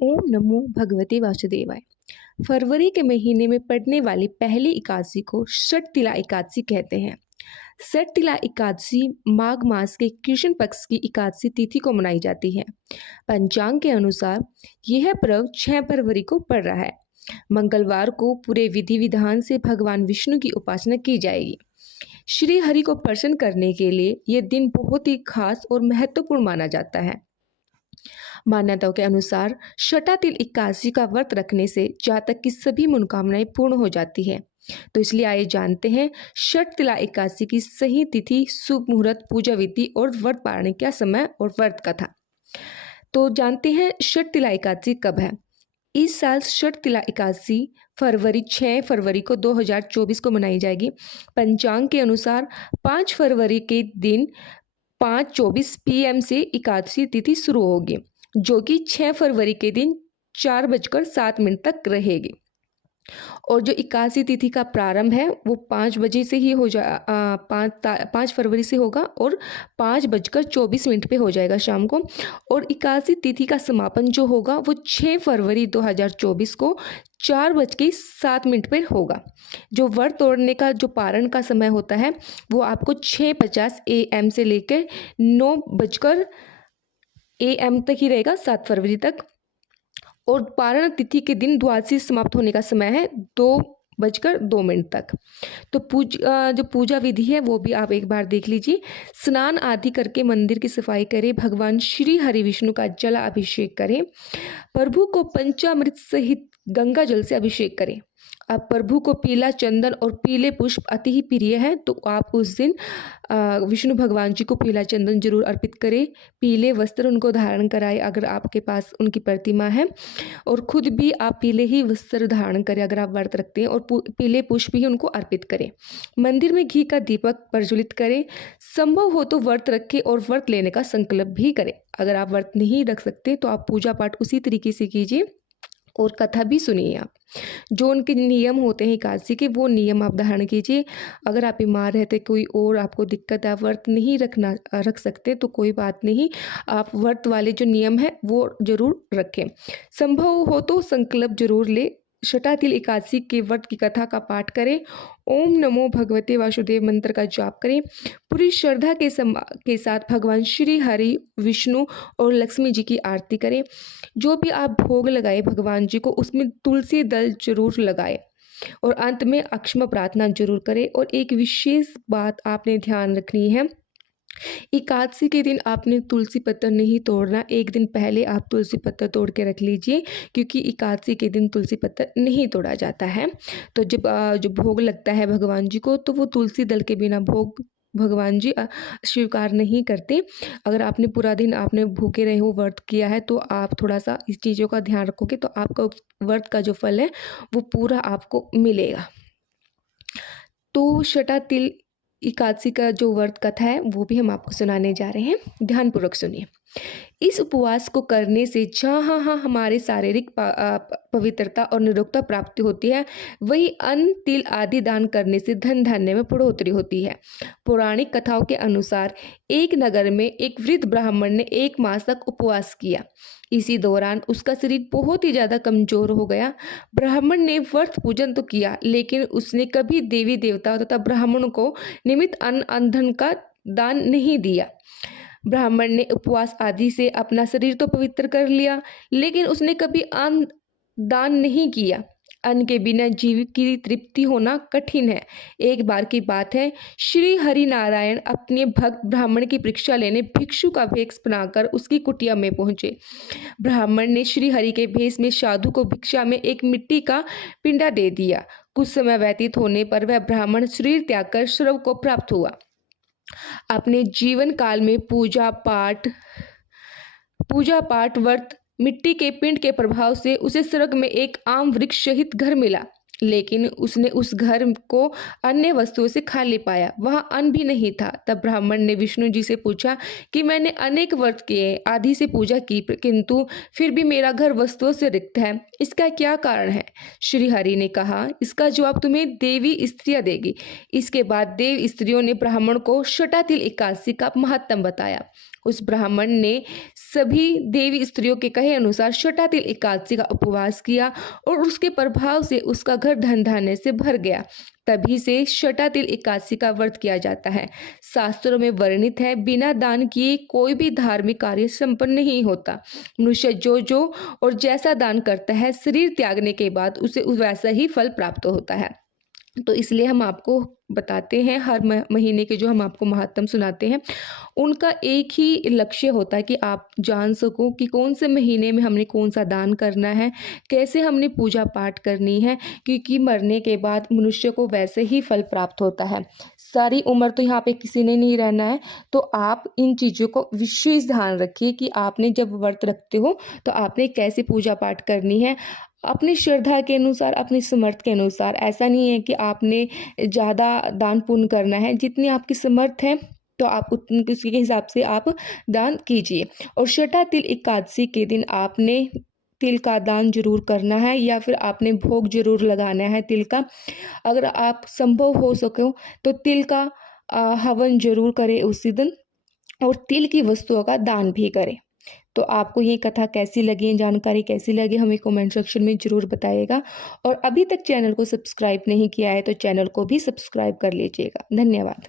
ओम नमो भगवते वासुदेवाय। फरवरी के महीने में पड़ने वाली पहली एकादशी को षटतिला एकादशी कहते हैं। षटतिला एकादशी माघ मास के कृष्ण पक्ष की एकादशी तिथि को मनाई जाती है। पंचांग के अनुसार यह पर्व 6 फरवरी को पड़ रहा है। मंगलवार को पूरे विधि विधान से भगवान विष्णु की उपासना की जाएगी। श्री हरि को प्रसन्न करने के लिए यह दिन बहुत ही खास और महत्वपूर्ण माना जाता है। मान्यताओं के अनुसार शटातिल एकादशी का व्रत रखने से जातक की सभी मनोकामनाएं पूर्ण हो जाती है। तो इसलिए आइए जानते हैं शटतिला एकादशी की सही तिथि, शुभ मुहूर्त, पूजा विधि और व्रत पालने का समय और व्रत कथा। तो जानते हैं शटतिला एकादशी कब है। इस साल शटतिला एकादशी 6 फरवरी को 2024 को मनाई जाएगी। पंचांग के अनुसार 5 फरवरी के दिन 5:24 PM से एकादशी तिथि शुरू होगी, जो कि 6 फरवरी के दिन 4:07 तक रहेगी। और जो एकादशी तिथि का प्रारंभ है वो 5 बजे से ही 5 फरवरी से होगा और 5:24 पे हो जाएगा शाम को। और एकादशी तिथि का समापन जो होगा वो 6 फरवरी 2024 को 4:07 पर होगा। जो व्रत तोड़ने का जो पारण का समय होता है वो आपको 6:50 AM से लेकर 9:00 AM तक ही रहेगा, 7 फरवरी तक। और पारण तिथि के दिन द्वादशी समाप्त होने का समय है 2:02 तक। तो जो पूजा विधि है वो भी आप एक बार देख लीजिए। स्नान आदि करके मंदिर की सफाई करें, भगवान श्री हरि विष्णु का जल अभिषेक करें, प्रभु को पंचामृत सहित गंगा जल से अभिषेक करें। अब प्रभु को पीला चंदन और पीले पुष्प अति ही प्रिय है, तो आप उस दिन विष्णु भगवान जी को पीला चंदन जरूर अर्पित करें। पीले वस्त्र उनको धारण कराएं अगर आपके पास उनकी प्रतिमा है, और खुद भी आप पीले ही वस्त्र धारण करें अगर आप व्रत रखते हैं, और पीले पुष्प ही उनको अर्पित करें। मंदिर में घी का दीपक प्रज्वलित करें। संभव हो तो व्रत रखें और व्रत लेने का संकल्प भी करें। अगर आप व्रत नहीं रख सकते तो आप पूजा पाठ उसी तरीके से कीजिए और कथा भी सुनिए। आप जो उनके नियम होते हैं एकादशी के, वो नियम आप धारण कीजिए। अगर आप बीमार रहते, कोई और आपको दिक्कत है, आप व्रत नहीं रख सकते तो कोई बात नहीं, आप व्रत वाले जो नियम है वो जरूर रखें। संभव हो तो संकल्प जरूर ले। शटातिल एकादशी के व्रत की कथा का पाठ करें। ओम नमो भगवते वासुदेव मंत्र का जाप करें। पूरी श्रद्धा के साथ भगवान श्री हरि, विष्णु और लक्ष्मी जी की आरती करें। जो भी आप भोग लगाए भगवान जी को, उसमें तुलसी दल जरूर लगाए और अंत में अक्षमा प्रार्थना जरूर करें। और एक विशेष बात आपने ध्यान रखनी है, एकादशी के दिन आपने तुलसी पत्तर नहीं तोड़ना। एक दिन पहले आप तुलसी पत्तर तोड़ के रख लीजिए, क्योंकि एकादशी के दिन तुलसी पत्तर नहीं तोड़ा जाता है। तो जब जो भोग लगता है भगवान जी को, तो वो तुलसी दल के बिना भोग भगवान जी स्वीकार नहीं करते। अगर आपने पूरा दिन आपने भूखे रहे हो, व्रत किया है, तो आप थोड़ा सा इस चीज़ों का ध्यान रखोगे तो आपका व्रत का जो फल है वो पूरा आपको मिलेगा। तो शटातिल एकादशी का जो व्रत कथा है वो भी हम आपको सुनाने जा रहे हैं, ध्यानपूर्वक सुनिए। इस उपवास को करने से जहाँ हमारे शारीरिक पवित्रता और निरोगता प्राप्ति होती है, वही अन्न, तिल आदि दान करने से धन धान्य में बढ़ोतरी होती है। पौराणिक कथाओं के अनुसार एक नगर में एक वृद्ध ब्राह्मण ने 1 मास तक उपवास किया। इसी दौरान उसका शरीर बहुत ही ज्यादा कमजोर हो गया। ब्राह्मण ने व्रत पूजन तो किया, लेकिन उसने कभी देवी देवता तथा ब्राह्मण को निमित्त अन्न धन का दान नहीं दिया। ब्राह्मण ने उपवास आदि से अपना शरीर तो पवित्र कर लिया, लेकिन उसने कभी अन्न दान नहीं किया। अन्न के बिना जीव की तृप्ति होना कठिन है। एक बार की बात है, श्री हरि नारायण अपने भक्त ब्राह्मण की परीक्षा लेने भिक्षु का भेष बनाकर उसकी कुटिया में पहुंचे। ब्राह्मण ने श्री हरि के भेष में साधु को भिक्षा में एक मिट्टी का पिंडा दे दिया। कुछ समय व्यतीत होने पर वह ब्राह्मण शरीर त्याग कर स्वर्ग को प्राप्त हुआ। अपने जीवन काल में पूजा पाठ व्रत मिट्टी के पिंड के प्रभाव से उसे स्वर्ग में एक आम वृक्ष सहित घर मिला, लेकिन उसने उस घर को अन्य वस्तुओं से खाली पाया। वहां अन्न भी नहीं था। तब ब्राह्मण ने विष्णु जी से पूछा कि मैंने अनेक व्रत किए, आदि से पूजा की, किंतु फिर भी मेरा घर वस्तुओं से रिक्त है, इसका क्या कारण है? श्री हरि ने कहा, इसका जवाब तुम्हें देवी स्त्रियां देगी। इसके बाद देव स्त्रियों ने ब्राह्मण को शटातिल एकादशी का महत्व बताया। उस ब्राह्मण ने सभी देवी स्त्रियों के कहे अनुसार शटातिल एकादशी का उपवास किया और उसके प्रभाव से उसका घर धन धान्य से भर गया। तभी से शटातिल एकादशी का व्रत किया जाता है। शास्त्रों में वर्णित है, बिना दान किए कोई भी धार्मिक कार्य संपन्न नहीं होता। मनुष्य जो जो और जैसा दान करता है, शरीर त्यागने के बाद उसे वैसा ही फल प्राप्त होता है। तो इसलिए हम आपको बताते हैं, हर महीने के जो हम आपको महात्म सुनाते हैं, उनका एक ही लक्ष्य होता है कि आप जान सको कि कौन से महीने में हमने कौन सा दान करना है, कैसे हमने पूजा पाठ करनी है, क्योंकि मरने के बाद मनुष्य को वैसे ही फल प्राप्त होता है। सारी उम्र तो यहाँ पे किसी ने नहीं रहना है, तो आप इन चीज़ों को विशेष ध्यान रखिए कि आपने जब व्रत रखते हो तो आपने कैसे पूजा पाठ करनी है, अपनी श्रद्धा के अनुसार, अपनी समर्थ के अनुसार। ऐसा नहीं है कि आपने ज़्यादा दान पुण्य करना है, जितनी आपकी समर्थ है तो आप उतनी उसी के हिसाब से आप दान कीजिए। और छठा तिल एकादशी के दिन आपने तिल का दान जरूर करना है, या फिर आपने भोग जरूर लगाना है तिल का। अगर आप संभव हो सके तो तिल का हवन जरूर करें उसी दिन, और तिल की वस्तुओं का दान भी करें। तो आपको ये कथा कैसी लगी, जानकारी कैसी लगी, हमें कमेंट सेक्शन में ज़रूर बताइएगा। और अभी तक चैनल को सब्सक्राइब नहीं किया है तो चैनल को भी सब्सक्राइब कर लीजिएगा। धन्यवाद।